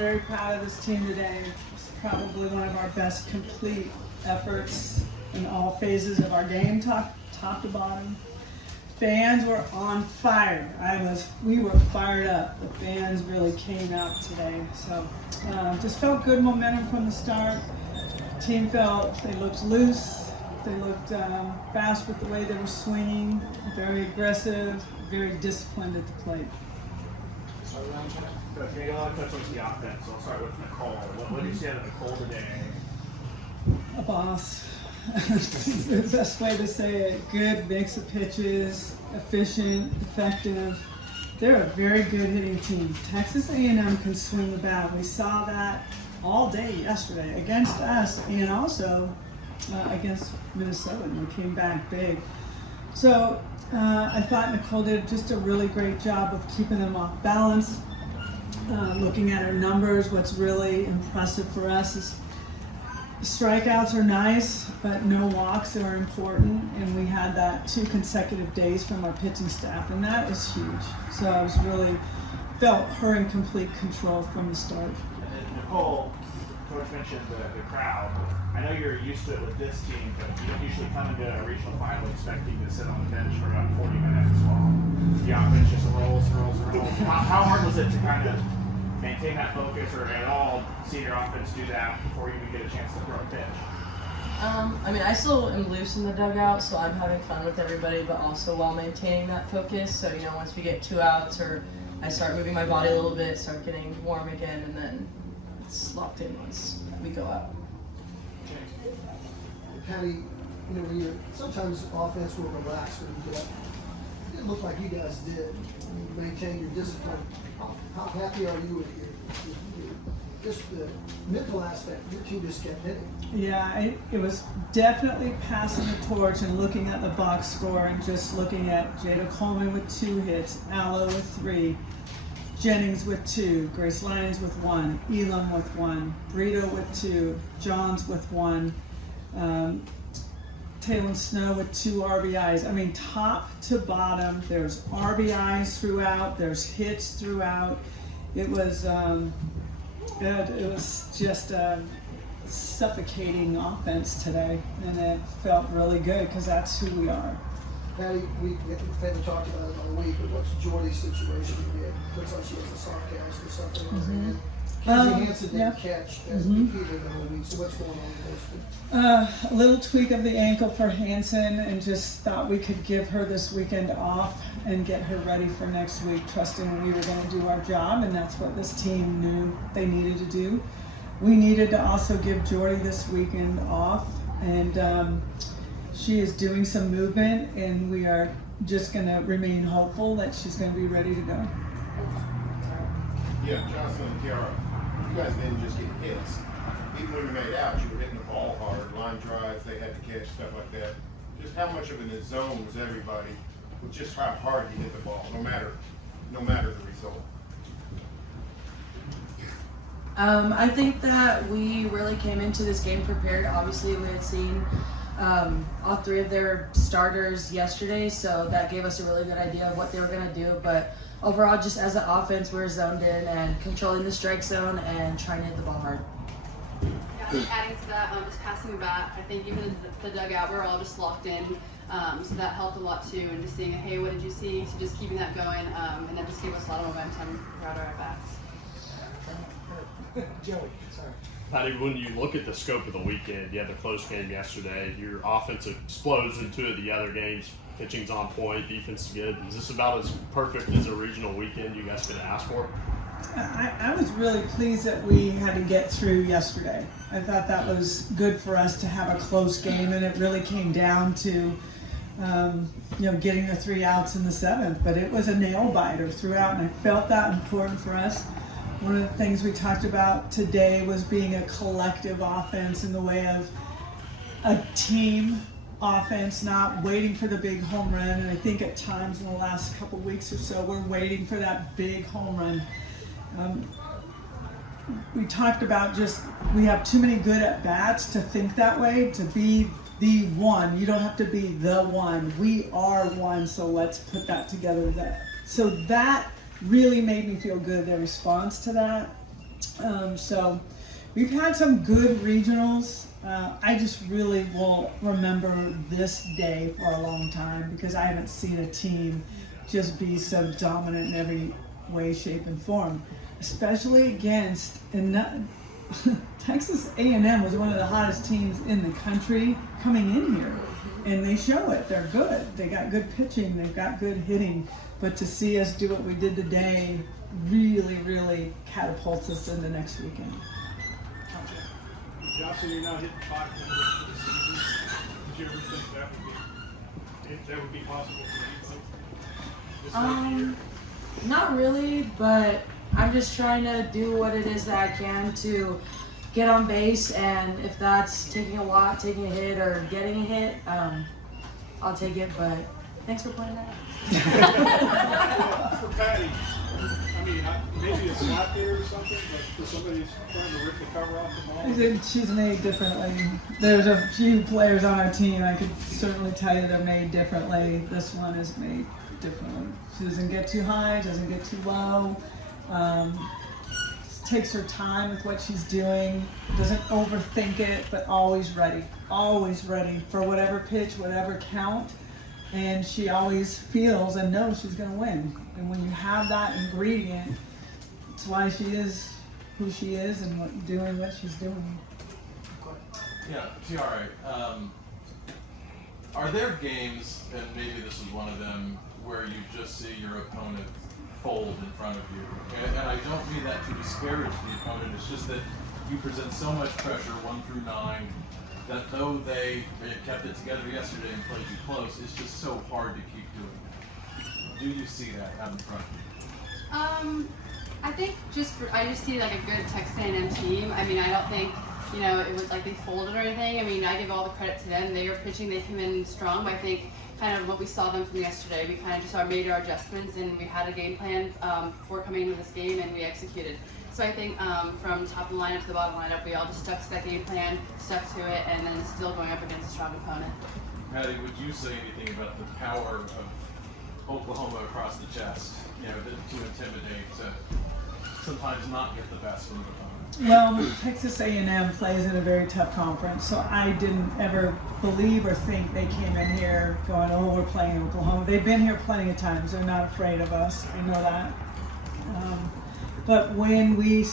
very proud of this team today. It's probably one of our best complete efforts in all phases of our game, top to bottom. Fans were on fire. We were fired up. The fans really came out today. So just felt good momentum from the start. Team they looked loose. They looked fast with the way they were swinging, very aggressive, very disciplined at the plate. Coach, you got a lot of touch on the offense, so I'll start with Nicole. What did you see out of Nicole today? A boss. The best way to say it. Good mix of pitches, efficient, effective. They're a very good hitting team. Texas A&M can swing the bat. We saw that all day yesterday against us and also against Minnesota. And they came back big. So I thought Nicole did just a really great job of keeping them off balance. Looking at her numbers, what's really impressive for us is strikeouts are nice, but no walks are important, and we had that 2 consecutive days from our pitching staff, and that was huge. So I felt her in complete control from the start. And Nicole, Coach mentioned the crowd. I know you're used to it with this team, but you don't usually come into a regional final expecting to sit on the bench for about 40 minutes while the offense just rolls. How hard was it to kind of maintain that focus, or at all see your offense do that before you even get a chance to throw a pitch? I mean, I still am loose in the dugout, so I'm having fun with everybody, but also while maintaining that focus. So, once we get 2 outs or I start moving my body a little bit, start getting warm again, and then it's locked in once we go out. Patty, when you're sometimes offense will relax when you get up. It didn't look like you guys did. You maintain your discipline. How happy are you with just the mental aspect? Your team just kept hitting. Yeah, it was definitely passing the torch and looking at the box score and just looking at Jada Coleman with 2 hits, Allo with 3, Jennings with 2, Grace Lyons with 1, Elam with 1, Brito with 2, Johns with 1, Taylor Snow with 2 RBIs. I mean, top to bottom, there's RBIs throughout, there's hits throughout. It was just a suffocating offense today, and it felt really good because that's who we are. Patty, we haven't talked about it all week, but what's Jordy's situation? It looks like she has a soft cast or something. Mm-hmm. Kenzie Hansen didn't catch as repeated the whole week, so what's going on with those two? A little tweak of the ankle for Hansen, and just thought we could give her this weekend off and get her ready for next week, trusting we were going to do our job, and that's what this team knew they needed to do. We needed to also give Jordy this weekend off, and she is doing some movement, and we are just going to remain hopeful that she's going to be ready to go. Yeah, Johnson and Kiara, you guys didn't just get hits. Even when you made out, you were hitting the ball hard, line drives, they had to catch, stuff like that. Just how much of a zone was everybody with just how hard you hit the ball, no matter the result? I think that we really came into this game prepared. Obviously, we had seen all 3 of their starters yesterday, so that gave us a really good idea of what they were going to do. But overall, just as an offense, we're zoned in and controlling the strike zone and trying to hit the ball hard. Yeah, adding to that, just passing the bat, I think even in the dugout, we're all just locked in, so that helped a lot too, and just seeing, hey, what did you see? So just keeping that going, and that just gave us a lot of momentum throughout our at-bats. Joey, sorry. Patty, when you look at the scope of the weekend, you had a close game yesterday. Your offense explodes in 2 of the other games. Pitching's on point, defense is good. Is this about as perfect as a regional weekend you guys could ask for? I was really pleased that we had to get through yesterday. I thought that was good for us to have a close game, and it really came down to getting the 3 outs in the 7th. But it was a nail biter throughout, and I felt that important for us. One of the things we talked about today was being a collective offense in the way of a team offense, not waiting for the big home run. And I think at times in the last couple weeks or so, we're waiting for that big home run. We talked about we have too many good at-bats to think that way, to be the one. You don't have to be the one. We are one, so let's put that together. So that really made me feel good, the response to that. So we've had some good regionals. I just really will remember this day for a long time because I haven't seen a team just be so dominant in every way, shape, and form, especially against Texas A&M was one of the hottest teams in the country coming in here, and they show it. They're good. They got good pitching. They've got good hitting. But to see us do what we did today really, really catapults us into next weekend. Johnson, you're not hitting 500 for the season. Did you ever think that would be possible for you folks this late in the year? Not really, but I'm just trying to do what it is that I can to get on base, and if that's taking a walk, taking a hit, or getting a hit, I'll take it, but thanks for pointing that out. For Patty, I mean, maybe it's not there or something, but for somebody who's trying to rip the cover off the ball. She's made differently. There's a few players on our team I could certainly tell you they're made differently. This one is made differently. She doesn't get too high, doesn't get too low. Takes her time with what she's doing, doesn't overthink it, but always ready for whatever pitch, whatever count, and she always feels and knows she's going to win. And when you have that ingredient, it's why she is who she is and doing what she's doing. Yeah, Tiara, are there games, and maybe this is one of them, where you just see your opponent fold in front of you? And I don't mean that to disparage the opponent, it's just that you present so much pressure 1 through 9 that though they kept it together yesterday and played you close, it's just so hard to keep doing it. Do you see that out in front of you? I think I just see like a good Texas A&M team. I mean, I don't think, it was like they folded or anything. I mean, I give all the credit to them. They were pitching, they came in strong, but I think kind of what we saw them from yesterday, we kind of just made our adjustments, and we had a game plan before coming into this game, and we executed. So I think from top of the lineup to the bottom lineup, we all just stuck to that game plan, stuck to it, and then still going up against a strong opponent. Patty, would you say anything about the power of Oklahoma across the chest, to intimidate, to sometimes not get the best from the opponent? Well, Texas A&M plays in a very tough conference, so I didn't ever believe or think they came in here going, oh, we're playing Oklahoma. They've been here plenty of times. They're not afraid of us. I know that. But when we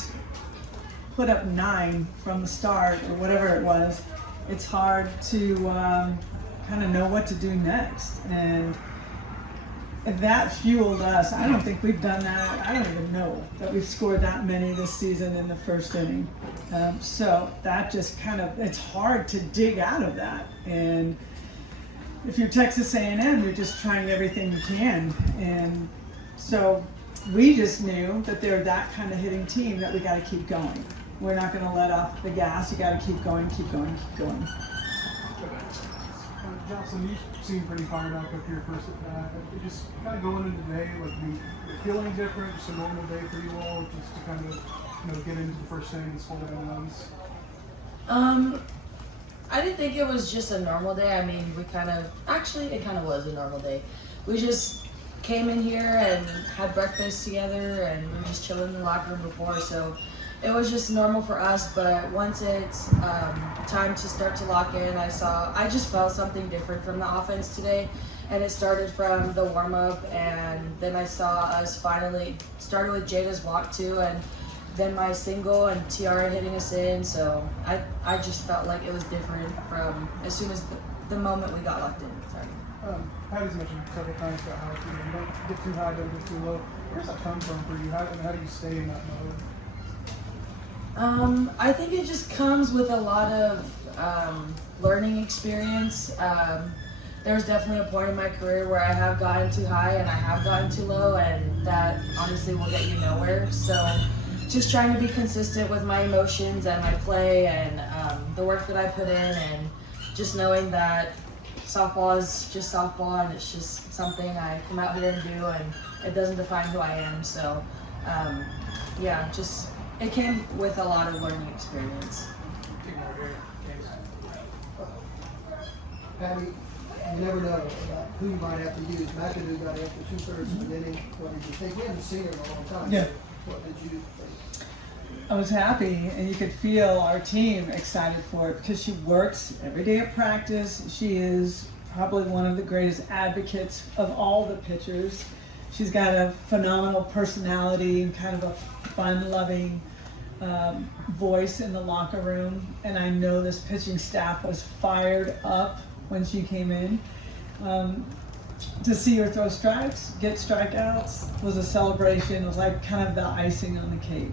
put up 9 from the start, or whatever it was, it's hard to kind of know what to do next. And that fueled us. I don't think we've done that. I don't even know that we've scored that many this season in the first inning. So that just it's hard to dig out of that. And if you're Texas A&M, you're just trying everything you can. And so we just knew that they're that kind of hitting team that we got to keep going. We're not going to let off the gas. You got to keep going, keep going, keep going. Johnson, you seem pretty fired up here first at bat. Just kind of going into today, like you feeling different, just a normal day for you all, just to kind of get into the first inning and score down runs. I didn't think it was just a normal day. I mean, it kind of was a normal day. We just came in here and had breakfast together, and we were just chilling in the locker room before, so it was just normal for us. But once it's time to start to lock in, I just felt something different from the offense today, and it started from the warm-up, and then I saw us finally started with Jada's walk too, and then my single and Tiara hitting us in. So I just felt like it was different from as soon as the moment we got locked in. Sorry. Patty's mentioned several times about how you don't get too high, don't get too low. Where does that come from for you? How do you stay in that mode? I think it just comes with a lot of learning experience. There's definitely a point in my career where I have gotten too high and I have gotten too low, and that honestly will get you nowhere. So just trying to be consistent with my emotions and my play and the work that I put in, and just knowing that softball is just softball, and it's just something I come out here and do, and it doesn't define who I am. So it came with a lot of learning experience. Patty, you never know about who you might have to use. McAdoo got after 2/3 of an inning. What did you think? We haven't seen her in a long time. Yeah. So what did you think? I was happy, and you could feel our team excited for it because she works every day at practice. She is probably one of the greatest advocates of all the pitchers. She's got a phenomenal personality and kind of a fun-loving voice in the locker room. And I know this pitching staff was fired up when she came in. To see her throw strikes, get strikeouts, was a celebration. It was like kind of the icing on the cake.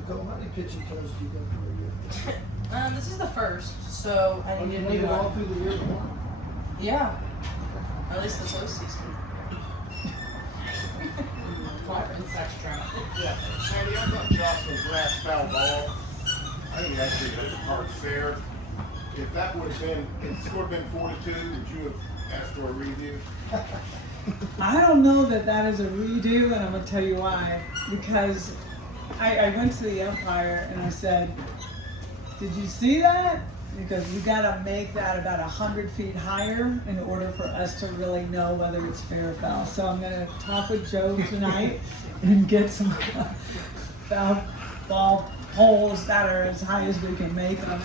Nicole, how many pitching turns do you go per year? This is the first, so I Oh, need you a made new it all one. through the year before? Yeah, or at least the postseason. Yeah, Sandy, I thought Jocelyn's last foul ball, I think actually hit the park fair. If that would have been, if the score had been 4-2, would you have asked for a review? I don't know that that is a redo, and I'm going to tell you why. Because I went to the umpire and I said, "Did you see that?" Because you got to make that about 100 feet higher in order for us to really know whether it's fair or foul. So I'm going to talk with Joe tonight and get some foul ball holes that are as high as we can make them.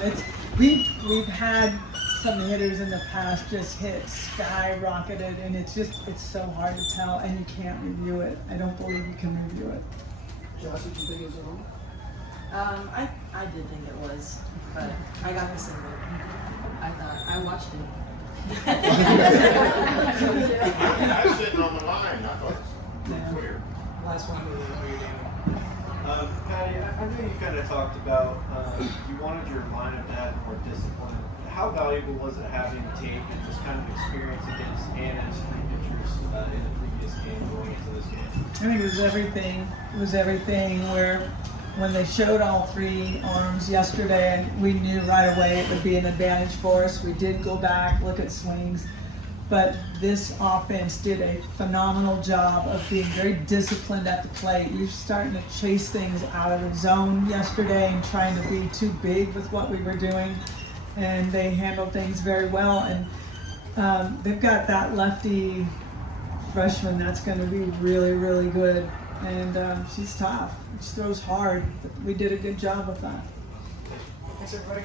We've had some hitters in the past just hit skyrocketed, and it's so hard to tell, and you can't review it. I don't believe you can review it. Josh, did you think it was wrong? I did think it was, but I got the single. I watched it. I was sitting on the line, I thought it was clear. Last one. Patty, I know you kind of talked about you wanted your lineup to have more discipline. How valuable was it having tape and just kind of experience against Anna's three pitchers in the previous game going into this game? I think it was everything. It was everything where when they showed all three arms yesterday, we knew right away it would be an advantage for us. We did go back, look at swings, but this offense did a phenomenal job of being very disciplined at the plate. We were starting to chase things out of the zone yesterday and trying to be too big with what we were doing, and they handled things very well. And they've got that lefty freshman that's going to be really, really good. And she's tough. She throws hard. We did a good job with that. Thanks, everybody.